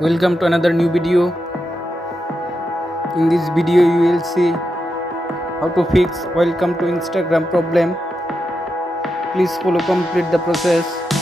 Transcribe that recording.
Welcome to another new video. In this video you will see how to fix welcome to Instagram problem. Please follow complete the process.